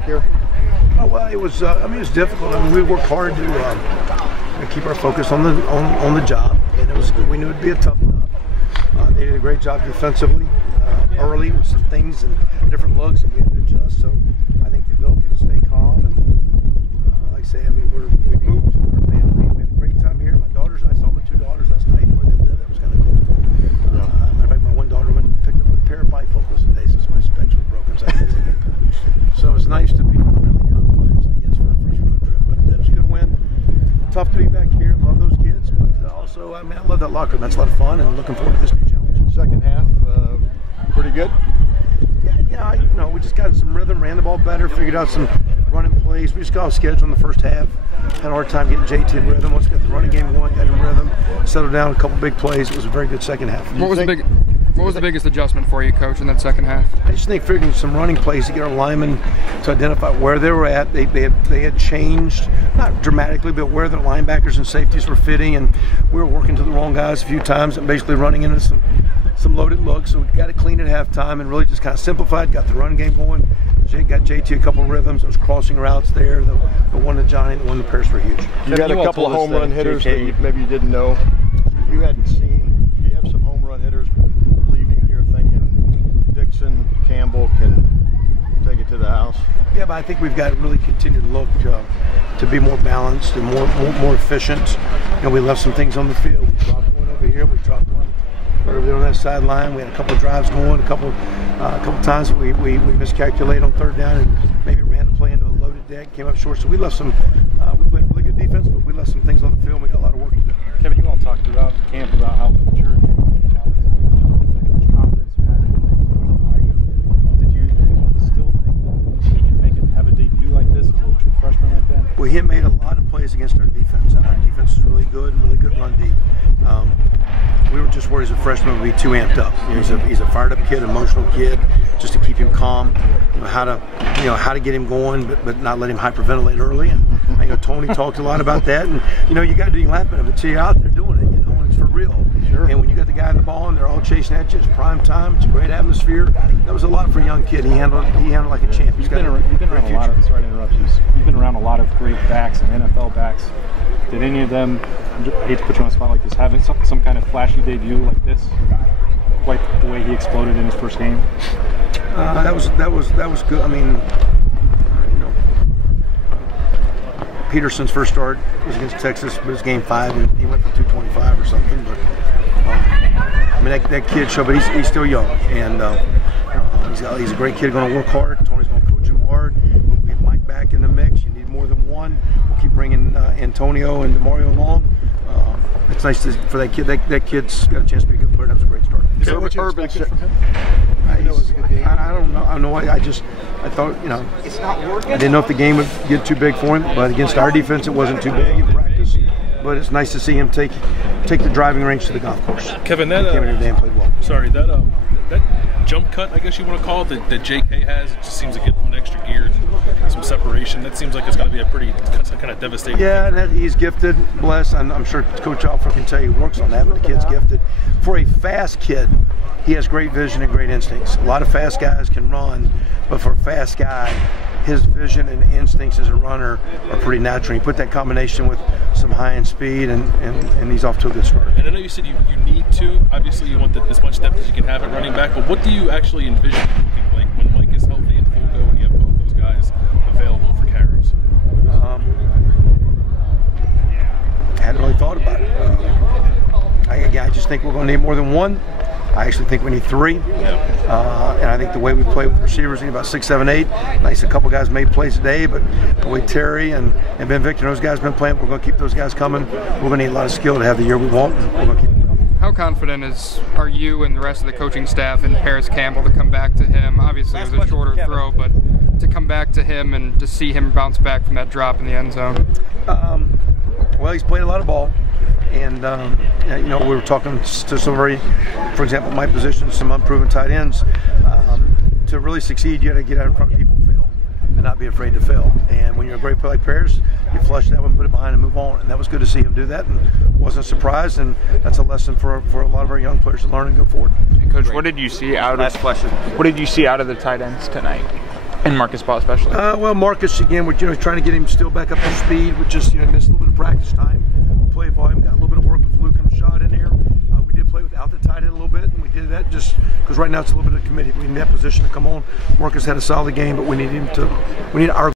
back here? Oh, well, it was. I mean, it was difficult. I mean, we worked hard to keep our focus on the job, and it was. We knew it'd be a tough job. They did a great job defensively early with some things and different looks, and we had to adjust. So I think the ability to stay calm and, like I say, I mean, we moved our family. We had a great time here. My daughters. I saw my 2 daughters last night where they live. That was kind of cool. Matter of fact, my one daughter went and picked up a pair of bifocals today since my specs were broken. So I couldn't take it. So it's nice to be really confines, I guess, for the first road trip. But it was a good win. Tough to be back here. Love those kids, but also, I mean, I love that locker room. That's a lot of fun, and looking forward to this new challenge. Second half, pretty good. Yeah, you know, we just got some rhythm, ran the ball better, figured out some running plays. We just got off schedule in the first half. Had a hard time getting JT in rhythm. Once we got the running game going, got in rhythm, settled down a couple big plays. It was a very good second half. What was the biggest adjustment for you, Coach, in that second half? I just think figuring some running plays to get our linemen to identify where they were at. They had changed, not dramatically, but where their linebackers and safeties were fitting, and we were working to the wrong guys a few times and basically running into some loaded looks. So we got it clean at halftime and really just kind of simplified, got the run game going. Got JT a couple of rhythms. Those crossing routes there, the one to Johnny, the one to Paris were huge. You got a couple of home run hitters that maybe you didn't know, you hadn't seen. You have some home run hitters leaving here thinking Dixon, Campbell can take it to the house. Yeah, but I think we've got to really continue to look to be more balanced and more efficient. You know, we left some things on the field. We dropped one over here. We dropped one over there on that sideline. We had a couple of drives going. A couple times we miscalculated on third down and maybe ran the play into a loaded deck, came up short. So we left some. We played really good defense, but we left some things on the field. We got a lot of work to do. Kevin, you all talked throughout camp about how mature you are, how much confidence you had in Did you still think that he can have a debut like this as a true freshman like that? Well, he made a lot of plays against our defense, and our defense is really good run D. We were just worried as a freshman would be too amped up. You know, he's a fired up kid, emotional kid, just to keep him calm. You know, how to get him going, but not let him hyperventilate early. And you know, Tony talked a lot about that. And you know, you got to do laughing at it until you're out there doing it. You know, and it's for real. Sure. And when you got the guy in the ball and they're all chasing at you, it's prime time. It's a great atmosphere. That was a lot for a young kid. He handled like a champ. You've been around a lot of. Sorry to interrupt you. You've been around a lot of great backs and NFL backs. Did any of them, I hate to put you on a spot like this, have some kind of flashy debut like this? Quite the way he exploded in his first game. That was good. I mean, you know, Peterson's first start was against Texas, but it was game 5, and he went for 225 or something. But I mean, that kid showed, but he's still young, and he's a great kid. Going to work hard. Tony's going to coach him hard. We get Mike back in the mix. You need more than one. We'll keep bringing Antonio and DeMario along. It's nice for that kid. That kid's got a chance to be a good player. That was a great start. Is that what you expected from him? I don't know. I don't know. I thought, you know, it's not working. I didn't know if the game would get too big for him, but against our defense, it wasn't too big in practice. But it's nice to see him take the driving range to the golf course. Kevin, that played well. Sorry, that jump cut, I guess you want to call it, that JK has, it just seems to give him an extra gear and some separation. That seems like it's going to be a pretty kind of devastating. Yeah, and he's gifted, bless. I'm sure Coach Alford can tell you he works on that, but the kid's gifted. For a fast kid, he has great vision and great instincts. A lot of fast guys can run, but for a fast guy, his vision and instincts as a runner are pretty natural. You put that combination with some high-end speed, and he's off to a good start. And I know you said you need to. Obviously, you want as much depth as you can have at running back, but what do you actually envision looking like when Mike is healthy and full go and you have both those guys available for carries? I hadn't really thought about it. I just think we're going to need more than one. I actually think we need 3. And I think the way we play with receivers, we need about 6, 7, 8. Nice, a couple guys made plays today, but the way Terry and Ben Victor and those guys have been playing, we're going to keep those guys coming. We're going to need a lot of skill to have the year we want. We're going to keep them coming. How confident are you and the rest of the coaching staff in Paris Campbell to come back to him? Obviously, it was a shorter throw, but to come back to him and to see him bounce back from that drop in the end zone. Well, he's played a lot of ball. And, you know, we were talking to some for example, my position, some unproven tight ends. To really succeed, you got to get out in front of people and fail and not be afraid to fail. And when you're a great player like Paris, you flush that one, put it behind, and move on. And that was good to see him do that, and wasn't surprised. And that's a lesson for a lot of our young players to learn and go forward. And Coach, what did you see out of the tight ends tonight? And Marcus Baugh especially. Well, Marcus again, we're trying to get him still back up to speed. We just missed a little bit of practice time. Play volume, got a little bit of work with Luke and Rashad in there. We did play without the tight end a little bit, and we did that just because right now it's a little bit of a committee. We need that position to come on. Marcus had a solid game, but we need him to. We need our